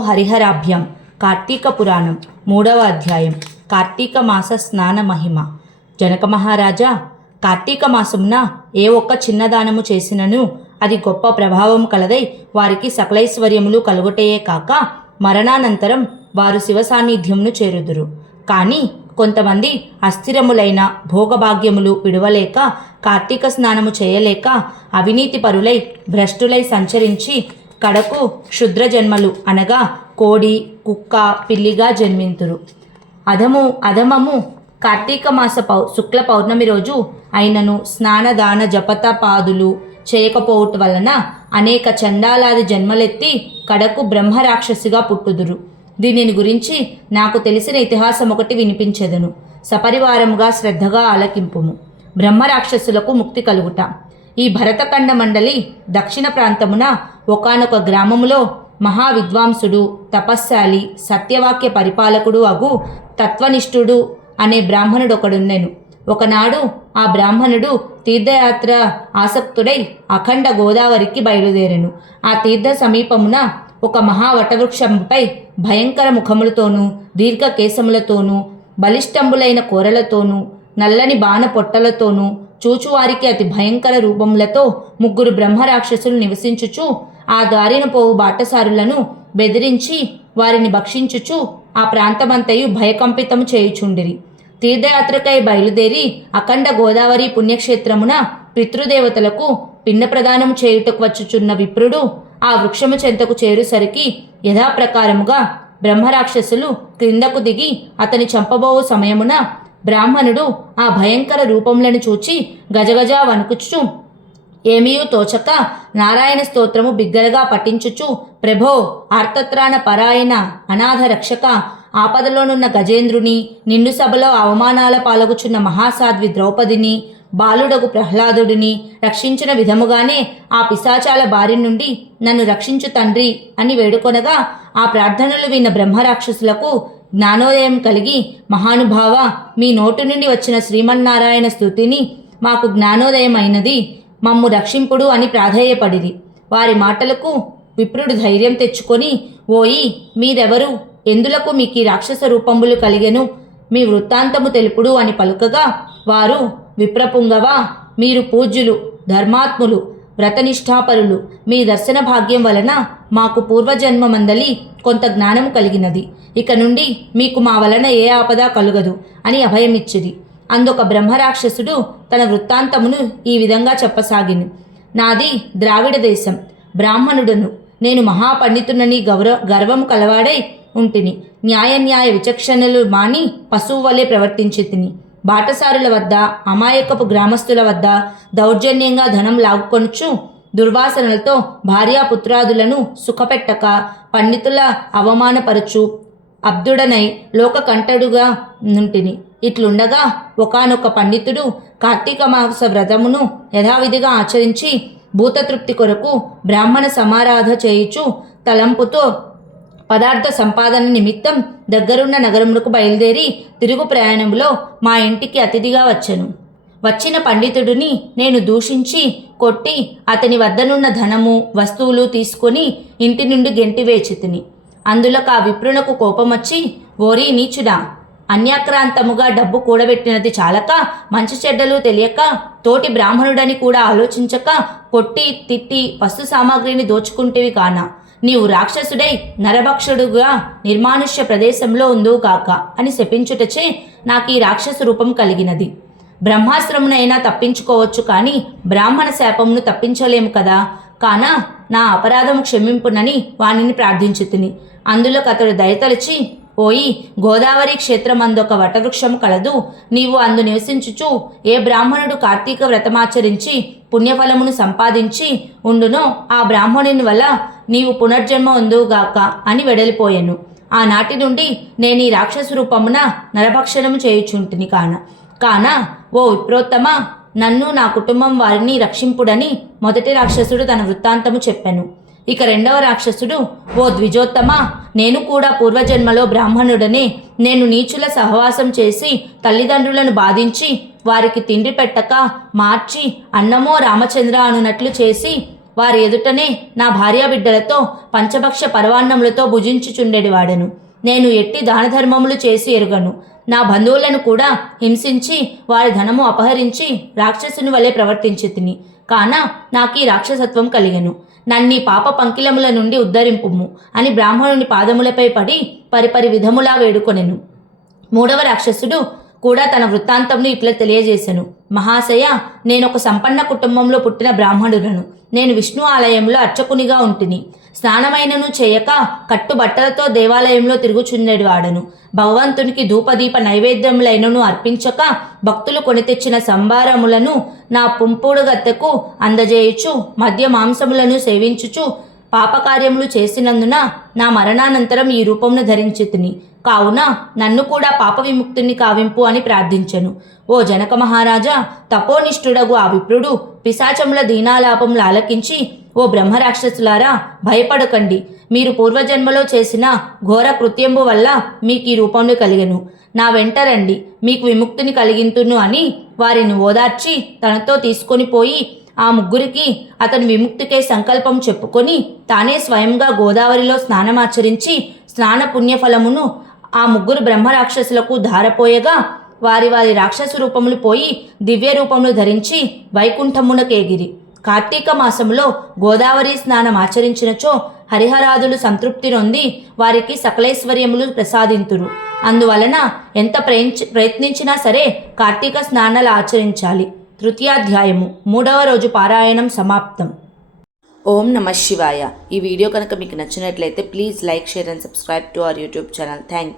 హరిహరాభ్యం కార్తీక పురాణం మూడవ అధ్యాయం కార్తీక మాస స్నాన మహిమ. జనక మహారాజా కార్తీక మాసమున ఏ ఒక్క చిన్నదానము చేసినను అది గొప్ప ప్రభావం కలదై వారికి సకలైశ్వర్యములు కలుగుటయే కాక మరణానంతరం వారు శివ సాన్నిధ్యమును చేరుదురు. కానీ కొంతమంది అస్థిరములైన భోగభాగ్యములు విడవలేక కార్తీక స్నానము చేయలేక అవినీతి పరులై భ్రష్టులై సంచరించి కడకు క్షుద్ర జన్మలు అనగా కోడి కుక్క పిల్లిగా జన్మింతురు. అధము అధమము కార్తీక మాస పౌ శుక్ల పౌర్ణమి రోజు అయినను స్నానదాన జపతపాదులు చేయకపోవట వలన అనేక చండాలాది జన్మలెత్తి కడకు బ్రహ్మరాక్షసిగా పుట్టుదురు. దీనిని గురించి నాకు తెలిసిన ఇతిహాసం ఒకటి వినిపించెదను. సపరివారముగా శ్రద్ధగా ఆలకింపుము. బ్రహ్మరాక్షసులకు ముక్తి కలుగుట. ఈ భరతఖండ మండలి దక్షిణ ప్రాంతమున ఒకానొక గ్రామములో మహావిద్వాంసుడు తపస్శాలి సత్యవాక్య పరిపాలకుడు అగు తత్వనిష్ఠుడు అనే బ్రాహ్మణుడు ఒకడున్నెను ఒకనాడు ఆ బ్రాహ్మణుడు తీర్థయాత్ర ఆసక్తుడై అఖండ గోదావరికి బయలుదేరెను. ఆ తీర్థ సమీపమున ఒక మహావటవృక్షంపై భయంకర ముఖములతోనూ దీర్ఘకేశములతోనూ బలిష్టంబులైన కూరలతోనూ నల్లని బాణ పొట్టలతోనూ చూచువారికి అతి భయంకర రూపములతో ముగ్గురు బ్రహ్మరాక్షసులు నివసించుచు ఆ దారిన పోవు బాటసారులను బెదిరించి వారిని భక్షించుచు ఆ ప్రాంతమంతయు భయకంపితము చేయుచుండిరి. తీర్థయాత్రకై బయలుదేరి అఖండ గోదావరి పుణ్యక్షేత్రమున పితృదేవతలకు పిన్న ప్రదానం చేయుటకు వచ్చుచున్న విప్రుడు ఆ వృక్షము చెంతకు చేరుసరికి యథాప్రకారముగా బ్రహ్మరాక్షసులు క్రిందకు దిగి అతని చంపబోవు సమయమున బ్రాహ్మణుడు ఆ భయంకర రూపములను చూచి గజగజ వణుకుచు ఏమీయూ తోచక నారాయణ స్తోత్రము బిగ్గరగా పఠించుచు ప్రభో ఆర్తత్రాణ పరాయణ అనాథ రక్షక ఆపదలోనున్న గజేంద్రుని నిండు సభలో అవమానాల పాలగుచున్న మహాసాధ్వి ద్రౌపదిని బాలుడగు ప్రహ్లాదుడిని రక్షించిన విధముగానే ఆ పిశాచాల బారి నుండి నన్ను రక్షించు తండ్రి అని వేడుకొనగా ఆ ప్రార్థనలు విన్న బ్రహ్మరాక్షసులకు జ్ఞానోదయం కలిగి మహానుభావ మీ నోటి నుండి వచ్చిన శ్రీమన్నారాయణ స్థుతిని మాకు జ్ఞానోదయం అయినది మమ్ము రక్షింపుడు అని ప్రాధేయపడిరి. వారి మాటలకు విప్రుడు ధైర్యం తెచ్చుకొని ఓయి మీరెవరు? ఎందులకు మీకు ఈ రాక్షస రూపంబులు కలిగెను? మీ వృత్తాంతము తెలుపుడు అని పలుకగా వారు విప్రపుంగవ మీరు పూజ్యులు ధర్మాత్ములు వ్రతనిష్ఠాపరులు మీ దర్శన భాగ్యం వలన మాకు పూర్వజన్మమందలి కొంత జ్ఞానము కలిగినది. ఇక నుండి మీకు మా వలన ఏ ఆపద కలుగదు అని అభయమిచ్చిది అందొక బ్రహ్మరాక్షసుడు తన వృత్తాంతమును ఈ విధంగా చెప్పసాగింది నాది ద్రావిడ దేశం బ్రాహ్మణుడను. నేను మహాపండితునని గౌరవ గర్వము కలవాడై ఉంటిని. న్యాయ న్యాయ విచక్షణలు మాని పశువు వలె ప్రవర్తించి తిని బాటసారుల వద్ద అమాయకపు గ్రామస్తుల వద్ద దౌర్జన్యంగా ధనం లాగుకొనుచు దుర్వాసనలతో భార్యాపుత్రాదులను సుఖపెట్టక పండితుల అవమానపరచు అబ్దుడనై లోకకంఠడుగా నుంటిని. ఇట్లుండగా ఒకానొక పండితుడు కార్తీక మాస వ్రతమును యథావిధిగా ఆచరించి భూతతృప్తి కొరకు బ్రాహ్మణ సమారాధ చేయుచు తలంపుతో పదార్థ సంపాదన నిమిత్తం దగ్గరున్న నగరములకు బయలుదేరి తిరుగు ప్రయాణంలో మా ఇంటికి అతిథిగా వచ్చెను. వచ్చిన పండితుడిని నేను దూషించి కొట్టి అతని వద్దనున్న ధనము వస్తువులు తీసుకొని ఇంటి నుండి గెంటి వేచితిని. అందులో ఆ విప్రునకు కోపమొచ్చి ఓరి నీచుడా అన్యాక్రాంతముగా డబ్బు కూడబెట్టినది చాలక మంచి చెడ్డలు తెలియక తోటి బ్రాహ్మణుడని కూడా ఆలోచించక కొట్టి తిట్టి వస్తు సామాగ్రిని దోచుకుంటేవి కానా. నీవు రాక్షసుడై నరభక్షుడుగా నిర్మానుష్య ప్రదేశంలో ఉందో కాక అని శపించుటచే నాకు ఈ రాక్షస రూపం కలిగినది. బ్రహ్మాశ్రమునైనా తప్పించుకోవచ్చు కానీ బ్రాహ్మణ శాపమును తప్పించలేము కదా. కాన నా అపరాధము క్షమింపునని వానిని ప్రార్థించుతుని. అందులో అతడు దయతలిచి ఓయి గోదావరి క్షేత్రమందొక వటవృక్షము కలదు. నీవు అందు నివసించుచు ఏ బ్రాహ్మణుడు కార్తీక వ్రతమాచరించి పుణ్యఫలమును సంపాదించి ఉండునో ఆ బ్రాహ్మణుని వల్ల నీవు పునర్జన్మ ఉందుగాక అని వెడలిపోయాను. ఆనాటి నుండి నేను ఈ రాక్షస రూపమున నరభక్షణము చేయుచుంటిని కాన. కాన ఓ విప్రోత్తమ నన్ను నా కుటుంబం వారిని రక్షింపుడని మొదటి రాక్షసుడు తన వృత్తాంతము చెప్పాను. ఇక రెండవ రాక్షసుడు ఓ ద్విజోత్తమ నేను కూడా పూర్వజన్మలో బ్రాహ్మణుడనే. నేను నీచుల సహవాసం చేసి తల్లిదండ్రులను బాధించి వారికి తిండి పెట్టక మార్చి అన్నమో రామచంద్ర అనునట్లు చేసి వారి ఎదుటనే నా భార్యాబిడ్డలతో పంచభక్ష పరవాన్నములతో భుజించుచుండెడివాడను నేను ఎట్టి దానధర్మములు చేసి ఎరుగను. నా బంధువులను కూడా హింసించి వారి ధనము అపహరించి రాక్షసుని వలె ప్రవర్తించి తిని కాన నాకీ రాక్షసత్వం కలిగను. నన్ని పాప పంకిలముల నుండి ఉద్ధరింపుము అని బ్రాహ్మణుని పాదములపై పడి పరిపరి విధములా వేడుకొనెను. మూడవ రాక్షసుడు కూడా తన వృత్తాంతంను ఇట్లా తెలియజేశాను మహాశయ నేనొక సంపన్న కుటుంబంలో పుట్టిన బ్రాహ్మణులను. నేను విష్ణు ఆలయంలో అర్చకునిగా ఉంటిని. స్నానమైనను చేయక కట్టుబట్టలతో దేవాలయంలో తిరుగుచుండేడు వాడను. భగవంతునికి ధూపదీప నైవేద్యములైనను అర్పించక భక్తులు కొని తెచ్చిన సంభారములను నా పుంపుడుగత్తెకు అందజేయుచు మద్య మాంసములను సేవించుచు పాపకార్యములు చేసినందున నా మరణానంతరం ఈ రూపమును ధరించి తిని కావున నన్ను కూడా పాప విముక్తుని కావింపు అని ప్రార్థించెను. ఓ జనక మహారాజా తపోనిష్ఠుడగు ఆ విప్రుడు పిశాచముల దీనాలాపం ఆలకించి ఓ బ్రహ్మరాక్షసులారా భయపడకండి. మీరు పూర్వజన్మలో చేసిన ఘోర కృత్యంబు వల్ల మీకు ఈ రూపంలో కలిగను. నా వెంట రండి. మీకు విముక్తిని కలిగింతును అని వారిని ఓదార్చి తనతో తీసుకొని పోయి ఆ ముగ్గురికి అతని విముక్తికే సంకల్పం చెప్పుకొని తానే స్వయంగా గోదావరిలో స్నానమాచరించి స్నాన పుణ్యఫలమును ఆ ముగ్గురు బ్రహ్మ రాక్షసులకు ధారపోయగా వారి వారి రాక్షసు రూపములు పోయి దివ్య రూపములు ధరించి వైకుంఠమునకేగిరి. కార్తీక మాసములో గోదావరి స్నానం ఆచరించినచో హరిహరాదులు సంతృప్తి నొంది వారికి సకలైశ్వర్యములు ప్రసాదింతురు. అందువలన ఎంత ప్రయత్ ప్రయత్నించినా సరే కార్తీక స్నానాలు ఆచరించాలి. తృతీయాధ్యాయము మూడవ రోజు పారాయణం సమాప్తం. ఓం నమ శివాయ. ఈ వీడియో కనుక మీకు నచ్చినట్లయితే please like share and subscribe to our YouTube channel. Thank